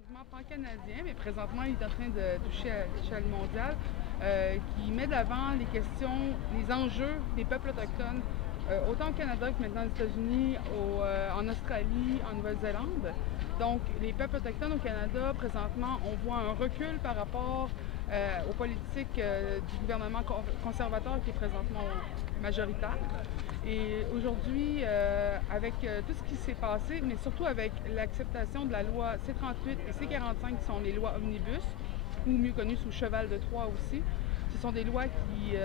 mouvement pan-canadien, mais présentement il est en train de toucher à l'échelle mondiale, qui met de l'avant les questions, les enjeux des peuples autochtones, autant au Canada que maintenant aux États-Unis, en Australie, en Nouvelle-Zélande. Donc les peuples autochtones au Canada, présentement, on voit un recul par rapport aux politiques du gouvernement conservateur qui est présentement majoritaire. Et aujourd'hui, avec tout ce qui s'est passé, mais surtout avec l'acceptation de la loi C-38 et C-45, qui sont les lois omnibus, ou mieux connues sous cheval de Troie aussi, ce sont des lois qui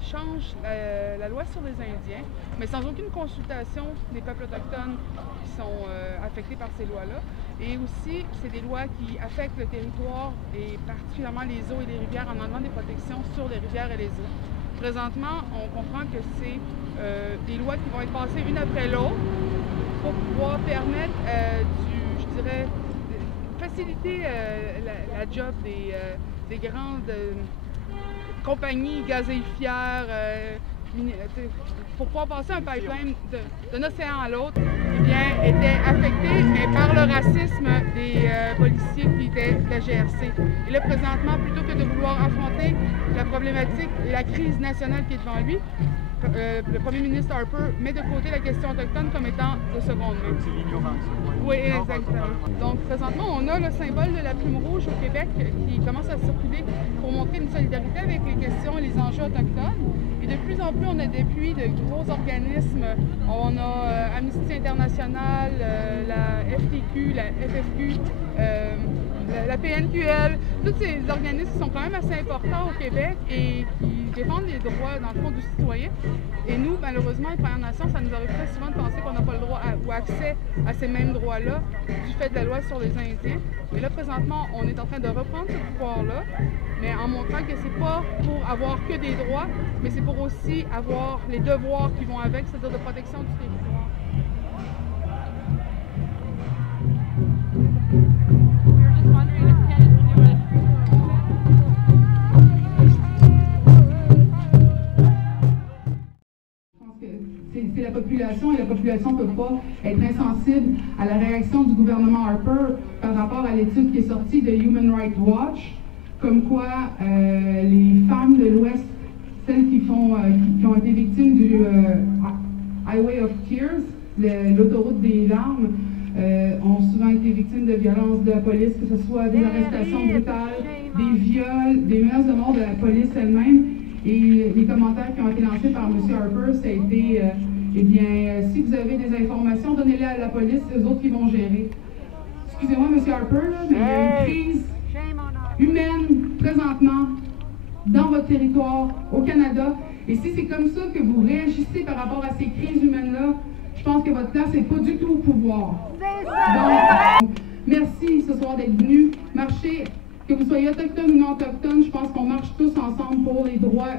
changent la loi sur les Indiens, mais sans aucune consultation des peuples autochtones qui sont affectés par ces lois-là. Et aussi, c'est des lois qui affectent le territoire et particulièrement les eaux et les rivières en enlevant des protections sur les rivières et les eaux. Présentement, on comprend que c'est des lois qui vont être passées une après l'autre pour pouvoir permettre je dirais, faciliter la job des grandes compagnies gazéifières, pour pouvoir passer un pipeline d'un océan à l'autre, eh bien, était affecté par le racisme des policiers qui étaient de la GRC. Et là, présentement, plutôt que de vouloir affronter la problématique, la crise nationale qui est devant lui, le premier ministre Harper met de côté la question autochtone comme étant de seconde main. C'est l'ignorance. Oui, exactement. Donc, présentement, on a le symbole de la plume rouge au Québec qui commence à circuler pour montrer une solidarité avec les questions et les enjeux autochtones. Et de plus en plus, on a d'appui de gros organismes. On a Amnesty International, la FTQ, la FFQ, la PNQL, tous ces organismes qui sont quand même assez importants au Québec et qui défendent les droits, dans le fond, du citoyen. Et nous, malheureusement, les Premières Nations, ça nous arrive très souvent de penser qu'on n'a pas le droit ou accès à ces mêmes droits-là du fait de la loi sur les Indiens. Et là, présentement, on est en train de reprendre ce pouvoir-là, mais en montrant que c'est pas pour avoir que des droits, mais c'est pour aussi avoir les devoirs qui vont avec, c'est-à-dire de protection du territoire. C'est la population et la population ne peut pas être insensible à la réaction du gouvernement Harper par rapport à l'étude qui est sortie de Human Rights Watch, comme quoi les femmes de l'Ouest, celles qui ont été victimes du Highway of Tears, l'autoroute des larmes, ont souvent été victimes de violences de la police, que ce soit des arrestations brutales, des viols, des menaces de mort de la police elle-même. Et les commentaires qui ont été lancés par M. Harper, ça a été, eh bien, si vous avez des informations, donnez-les à la police, c'est eux autres qui vont gérer. Excusez-moi, M. Harper, là, mais il y a une crise humaine présentement dans votre territoire, au Canada. Et si c'est comme ça que vous réagissez par rapport à ces crises humaines-là, je pense que votre place n'est pas du tout au pouvoir. Donc, merci ce soir d'être venu marcher. Que vous soyez autochtone ou non autochtone, je pense qu'on marche tous ensemble pour les droits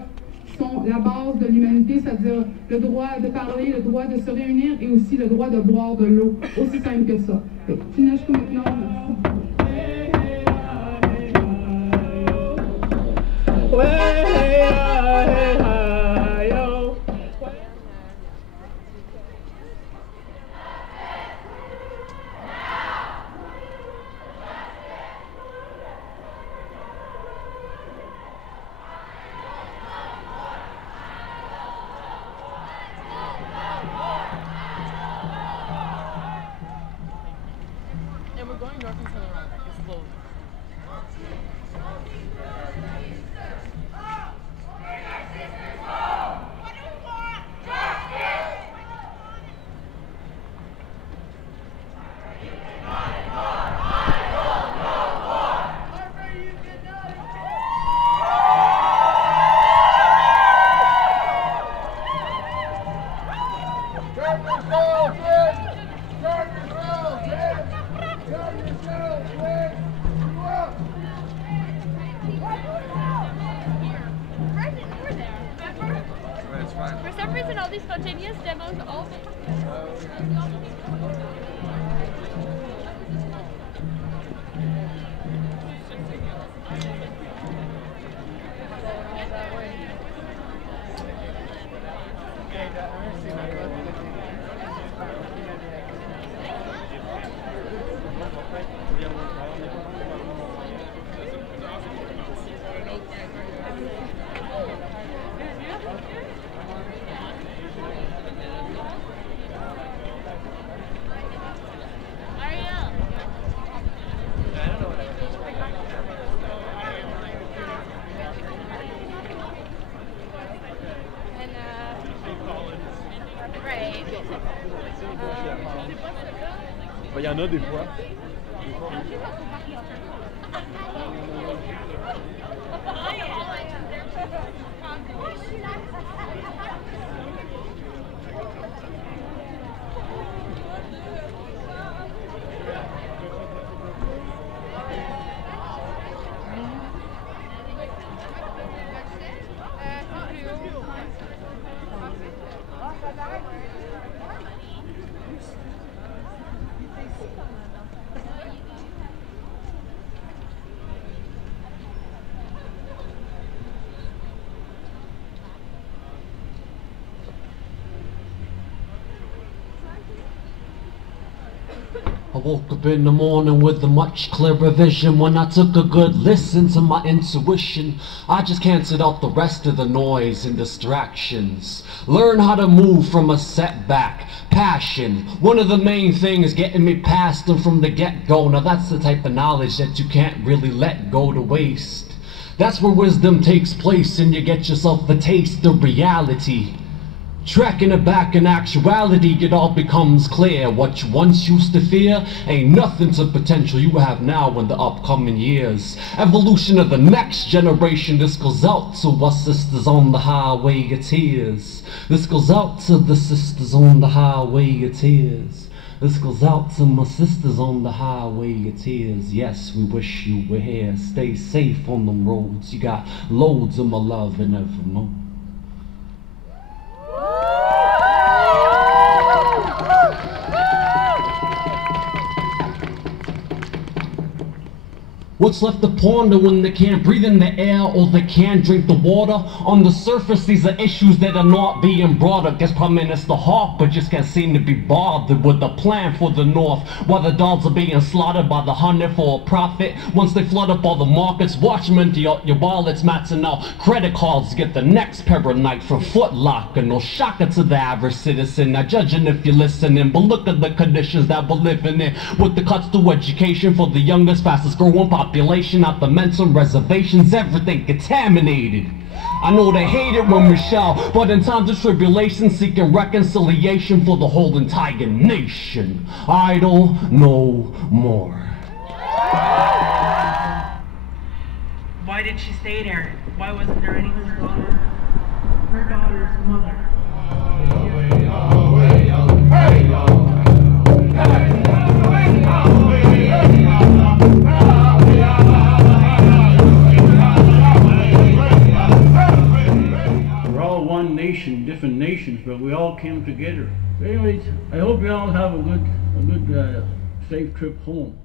qui sont la base de l'humanité, c'est-à-dire le droit de parler, le droit de se réunir et aussi le droit de boire de l'eau. Aussi simple que ça. And we're going north and south around, just slowly. For some reason, all these spontaneous demos all. Yeah. Il y en a des fois. I woke up in the morning with a much clearer vision when I took a good listen to my intuition. I just cancelled out the rest of the noise and distractions. Learn how to move from a setback. Passion, one of the main things getting me past them from the get-go. Now that's the type of knowledge that you can't really let go to waste. That's where wisdom takes place and you get yourself a taste of reality. Tracking it back in actuality, it all becomes clear. What you once used to fear ain't nothing to potential you have now in the upcoming years. Evolution of the next generation. This goes out to our sisters on the highway of tears. This goes out to the sisters on the highway of tears. This goes out to my sisters on the highway of tears. Yes, we wish you were here. Stay safe on them roads. You got loads of my love and evermore. What's left to ponder when they can't breathe in the air or they can't drink the water? On the surface, these are issues that are not being brought up. Guess Prime Minister Harper just can't seem to be bothered with the plan for the North. While the dogs are being slaughtered by the hundred for a profit. Once they flood up all the markets, watch them into your wallets, maxing out credit cards to get the next pair of Nike from Foot Locker. No shocker to the average citizen, not judging if you're listening, but look at the conditions that we're living in. With the cuts to education for the youngest, fastest growing population, out the mental reservations, everything contaminated. I know they hate it when we shout, but in times of tribulation, seeking reconciliation for the whole entire nation. Idle no more. Why did she stay there? Why wasn't there any her daughter's mother? Different nations, but we all came together. Anyways, I hope you all have a good safe trip home.